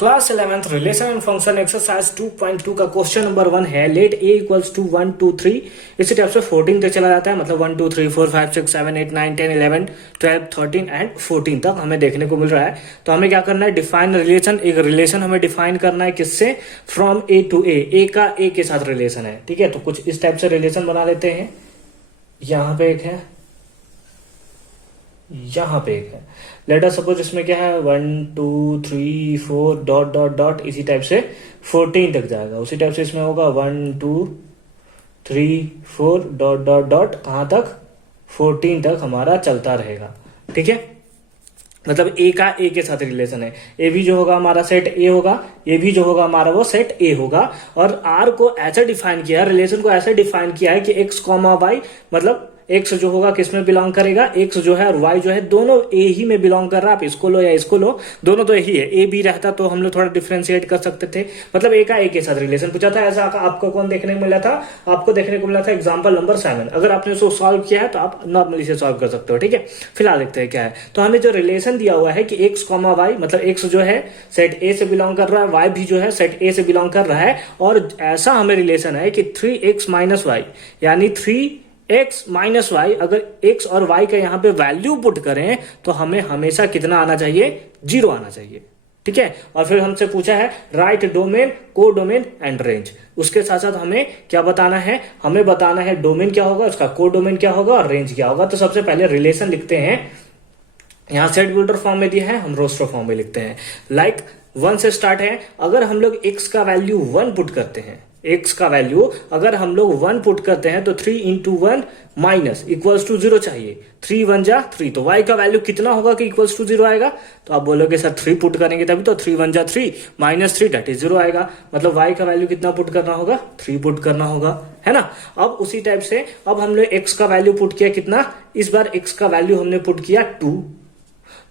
Class 11th relation and function exercise 2.2 का question number 1 है late A equals to 1 2 3 इसी type से 14 तक चला जाता है, मतलब 1 2 3 4 5 6 7 8 9 10 11 12 13 एंड 14 तक हमें देखने को मिल रहा है। तो हमें क्या करना है, डिफाइन रिलेशन। एक रिलेशन हमें डिफाइन करना है किससे, फ्रॉम ए टू ए का ए के साथ रिलेशन है। ठीक है, तो कुछ इस टाइप से रिलेशन बना लेते हैं। यहां पे एक है, यहां पे एक है। लेट अस सपोज इसमें क्या है 1 2 3 4 डॉट डॉट डॉट इसी टाइप से 14 तक जाएगा। उसी टाइप से इसमें होगा 1 2 3 4 डॉट डॉट डॉट कहां तक, 14 तक हमारा चलता रहेगा। ठीक है, मतलब ए का ए के साथ रिलेशन है। ए भी जो होगा हमारा सेट ए होगा, ए भी जो होगा हमारा वो सेट ए होगा। और आर को ऐसे डिफाइन किया, रिलेशन को ऐसे डिफाइन किया है कि एक्स कॉमा वाई, मतलब एक्स जो होगा किस में बिलोंग करेगा, एक्स जो है और वाई जो है दोनों ए ही में बिलोंग कर रहा है। आप इसको लो या इसको लो, दोनों तो यही है। ए भी रहता तो हम लोग थोड़ा डिफ्रेंशिएट कर सकते थे, मतलब ए का ए के साथ रिलेशन पूछा था। ऐसा आपको कौन देखने को मिला था, आपको देखने को मिला था एग्जांपल नंबर 7। अगर आपने उसको सॉल्व किया है तो आप नॉर्मली से सॉल्व कर सकते हो। ठीक है, फिलहाल देखते हैं क्या है। तो हमें जो रिलेशन दिया हुआ है कि एक्स कॉमा वाई, मतलब एक्स जो है सेट ए से बिलोंग कर रहा है, वाई भी जो है सेट ए से बिलोंग कर रहा है। और ऐसा हमें रिलेशन है कि 3x माइनस वाई, यानी 3x माइनस वाई, अगर x और y का यहां पे वैल्यू पुट करें तो हमें हमेशा कितना आना चाहिए, 0 आना चाहिए। ठीक है, और फिर हमसे पूछा है राइट डोमेन, को डोमेन एंड रेंज। उसके साथ साथ हमें क्या बताना है, हमें बताना है डोमेन क्या होगा, उसका को डोमेन क्या होगा और रेंज क्या होगा। तो सबसे पहले रिलेशन लिखते हैं। यहां सेट बिल्डर फॉर्म में दिया है, हम रोस्टर फॉर्म में लिखते हैं। लाइक 1 से स्टार्ट है। अगर हम लोग x का वैल्यू 1 पुट करते हैं, x का वैल्यू अगर हम लोग 1 पुट करते हैं तो 3 इंटू 1 माइनस इक्वल्स टू 0 चाहिए। 3 1 जा 3, तो y का वैल्यू कितना होगा कि इक्वल्स टू 0 आएगा। तो आप बोलोगे सर 3 पुट करेंगे तभी, तो 3 1 जा 3 माइनस 3 दैट इज 0 आएगा। मतलब y का वैल्यू कितना पुट करना होगा, 3 पुट करना होगा, है ना। अब उसी टाइप से अब हमने x का वैल्यू पुट किया कितना, इस बार x का वैल्यू हमने पुट किया 2,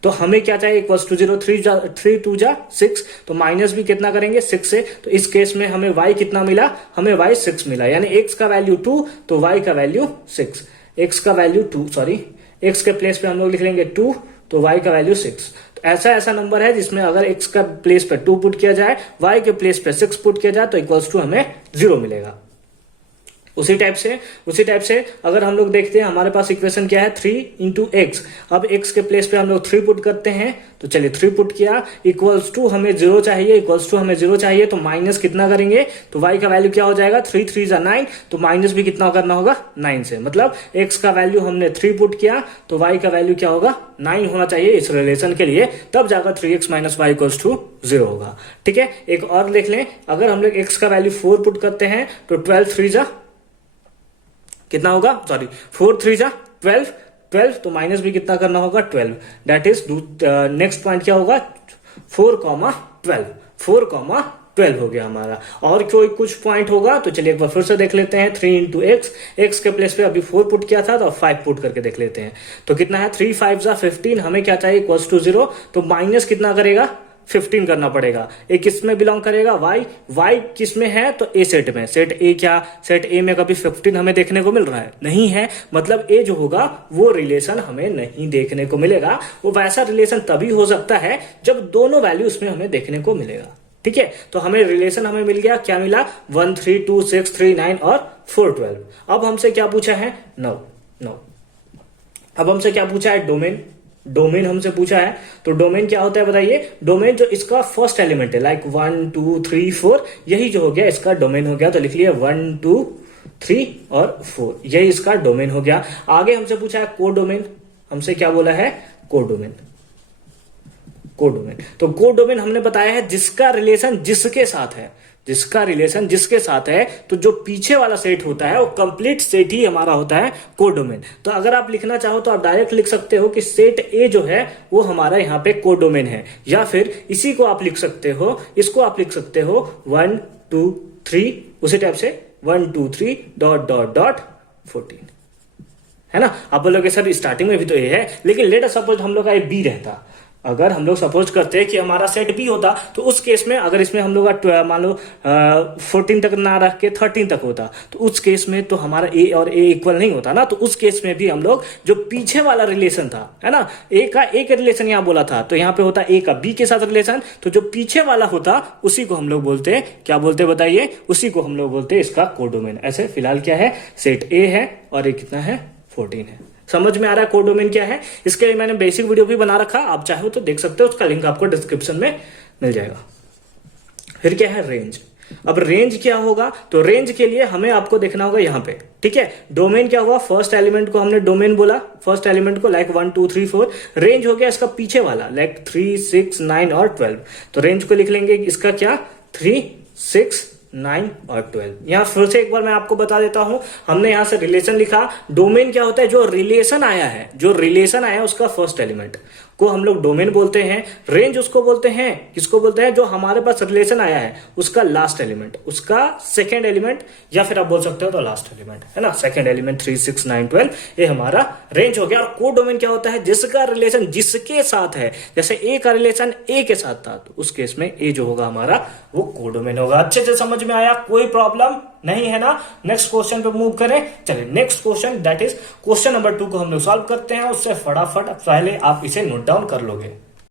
तो हमें क्या चाहिए, इक्वल्स टू 0। 3 2 जा 6, तो माइनस भी कितना करेंगे 6 से। तो इस केस में हमें y कितना मिला, हमें y 6 मिला, यानी x का वैल्यू 2 तो y का वैल्यू 6। x का वैल्यू 2, सॉरी x के प्लेस पे हम लोग लिख लेंगे 2 तो y का वैल्यू 6। तो ऐसा ऐसा नंबर है जिसमें अगर x का प्लेस पे 2 पुट किया जाए, y के प्लेस पे 6 पुट किया जाए तो इक्वल्स टू हमें 0 मिलेगा। उसी टाइप से अगर हम लोग देखते हैं हमारे पास इक्वेशन क्या है 3 इंटू एक्स। अब x के प्लेस पे हम लोग 3 पुट करते हैं, तो चलिए 3 पुट किया, इक्वल्स टू हमें 0 चाहिए, इक्वल्स टू हमें 0 चाहिए तो माइनस कितना करेंगे, तो y का वैल्यू क्या हो जाएगा, 3 3 जा 9, तो माइनस भी कितना करना होगा 9 से। मतलब x का वैल्यू हमने 3 पुट किया तो y का वैल्यू क्या होगा 9 होना चाहिए इस रिलेशन के लिए, तब जाकर 3x minus Y equals to 0 होगा। ठीक है, एक और देख लें। अगर हम लोग x का वैल्यू 4 पुट करते हैं तो 12 3 जा कितना होगा, सॉरी 4 3 जा 12, तो माइनस भी कितना करना होगा 12। दैट इज नेक्स्ट पॉइंट क्या होगा 4,12 हो गया हमारा। और कोई कुछ पॉइंट होगा तो चलिए एक बार फिर से देख लेते हैं। 3 इंटू एक्स के प्लेस पे अभी 4 पुट किया था तो 5 पुट करके देख लेते हैं। तो कितना है 3 5 जा 15, हमें क्या चाहिए इक्वल्स टू 0, तो माइनस कितना करेगा 15 करना पड़ेगा। ए किस में बिलोंग करेगा, y किस में है तो ए सेट में। सेट ए क्या, सेट ए में कभी 15 हमें देखने को मिल रहा है नहीं है, मतलब ए जो होगा वो रिलेशन हमें नहीं देखने को मिलेगा। वो वैसा रिलेशन तभी हो सकता है जब दोनों वैल्यू उसमें हमें देखने को मिलेगा। ठीक है, तो हमें रिलेशन हमें मिल गया, क्या मिला 1 3 2 6 3 9 और 4 12। अब हमसे क्या पूछा है, नो अब हमसे क्या पूछा है, डोमेन हमसे पूछा है। तो डोमेन क्या होता है बताइए, डोमेन जो इसका फर्स्ट एलिमेंट है, लाइक 1 2 3 4, यही जो हो गया इसका डोमेन हो गया। तो लिख लिया 1 2 3 और 4, यही इसका डोमेन हो गया। आगे हमसे पूछा है को डोमेन, हमसे क्या बोला है को डोमेन। तो को डोमेन हमने बताया है जिसका रिलेशन जिसके साथ है, तो जो पीछे वाला सेट होता है वो कंप्लीट सेट ही हमारा होता है कोडोमेन। तो अगर आप लिखना चाहो तो आप डायरेक्ट लिख सकते हो कि सेट ए जो है वो हमारा यहाँ पे कोडोमेन है, या फिर इसी को आप लिख सकते हो, इसको आप लिख सकते हो 1 2 3, उसी टाइप से 1 2 3 डॉट डॉट डॉट 14, है ना। आप बोलोगे सर स्टार्टिंग में भी तो ए है, लेकिन लेट अस सपोज हम लोग का ए बी रहता अगर हम लोग सपोज करते हैं कि हमारा सेट बी होता, तो उस केस में अगर इसमें हम लोग मान लो 14 तक ना रख के 13 तक होता, तो उस केस में तो हमारा ए और ए इक्वल नहीं होता ना। तो उस केस में भी हम लोग जो पीछे वाला रिलेशन था, है ना, ए का रिलेशन यहाँ बोला था, तो यहाँ पे होता ए का बी के साथ रिलेशन, तो जो पीछे वाला होता उसी को हम लोग बोलते हैं, क्या बोलते हैं बताइए, उसी को हम लोग बोलते हैं इसका कोडोमेन। ऐसे फिलहाल क्या है, सेट ए है और ये कितना है, 14 है। समझ में आ रहा है कोडोमेन क्या है? इसके लिए मैंने बेसिक वीडियो भी बना रखा, आप चाहो तो देख सकते हो, उसका लिंक आपको डिस्क्रिप्शन में मिल जाएगा। फिर क्या है, रेंज। अब रेंज क्या होगा, तो रेंज के लिए हमें आपको देखना होगा यहाँ पे, ठीक है। डोमेन क्या हुआ, फर्स्ट एलिमेंट को हमने डोमेन बोला, फर्स्ट एलिमेंट को लाइक 1 2 3 4। रेंज हो गया इसका पीछे वाला लाइक 3 6 9 और 12। तो रेंज को लिख लेंगे इसका क्या, 3 6 9 और 12। यहां फिर से एक बार मैं आपको बता देता हूं, हमने यहां से रिलेशन लिखा। डोमेन क्या होता है, जो रिलेशन आया है, जो रिलेशन आया उसका फर्स्ट एलिमेंट को हम लोग डोमेन बोलते हैं। रेंज उसको बोलते हैं, किसको बोलते हैं, जो हमारे पास रिलेशन आया है उसका लास्ट एलिमेंट, उसका सेकेंड एलिमेंट, या फिर आप बोल सकते हो तो लास्ट एलिमेंट, है ना, सेकेंड एलिमेंट 3 6 9 12, ये हमारा रेंज हो गया। और को डोमेन क्या होता है, जिसका रिलेशन जिसके साथ है, जैसे ए का रिलेशन ए के साथ था, तो उस केस में ए जो होगा हमारा वो को डोमेन होगा। अच्छे से समझ में आया, कोई प्रॉब्लम नहीं है ना। नेक्स्ट क्वेश्चन पे मूव करें, चलिए next question that is question number 2 को हम लोग सॉल्व करते हैं। उससे फटाफट पहले आप इसे नोट डाउन कर लोगे।